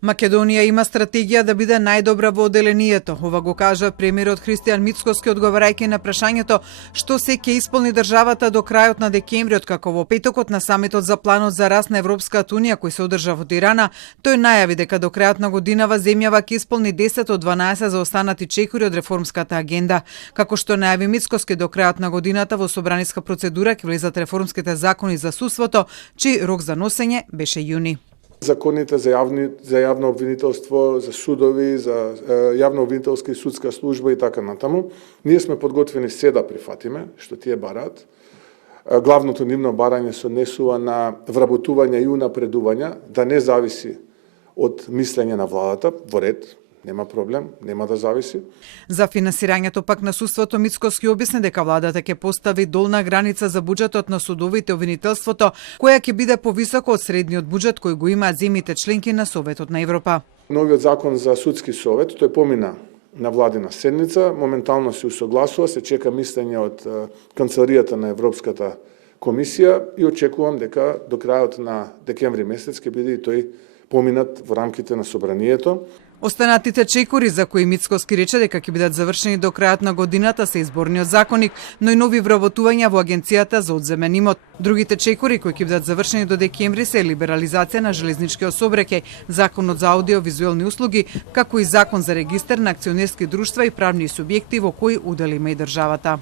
Македонија има стратегија да биде најдобра во одделението. Ова го кажа премиерот Христијан Мицкоски одговарајќи на прашањето што се ќе исполни државата до крајот на декември, откако во петокот на самитот за планот за раст на Европската унија кој се одржа во Тирана, тој најави дека до крајот на годинава земјава ќе исполни 10 од 12 заостанати чекори од реформската агенда. Како што најави Мицкоски, до крајот на годината во собраниска процедура ќе влезат реформските закони за судството, чиј рок за носење беше јуни. Законите за јавно обвинителство, за судови, за јавно обвинителска и судска служба и така натаму. Ние сме подготвени се да прифатиме што тие бараат. Главното нивно барање се однесува на вработување и унапредување, да не зависи од мислење на владата, во ред, нема проблем, нема да зависи. За финансирањето пак на судството Мицкоски објасни дека владата ќе постави долна граница за буџетот на судовите обвинителството, која ќе биде повисока од средниот буџет кој го имаат земјите членки на Советот на Европа. Новиот закон за судски совет, тој помина на владина седница, моментално се усогласува, се чека мислење од канцеларијата на Европската комисија и очекувам дека до крајот на декември месец ќе биде и тој поминат во рамките на собранието. Останатите чекори за кои Мицкоски рече дека ќе бидат завршени до крајот на годината се изборниот законник, но и нови вработувања во Агенцијата за одземен имот. Другите чекори кои ќе бидат завршени до декември се либерализација на железничкиот сообраќај, законот за аудиовизуелни услуги, како и закон за регистар на акционерски друштва и правни субјекти во кои удел има и државата.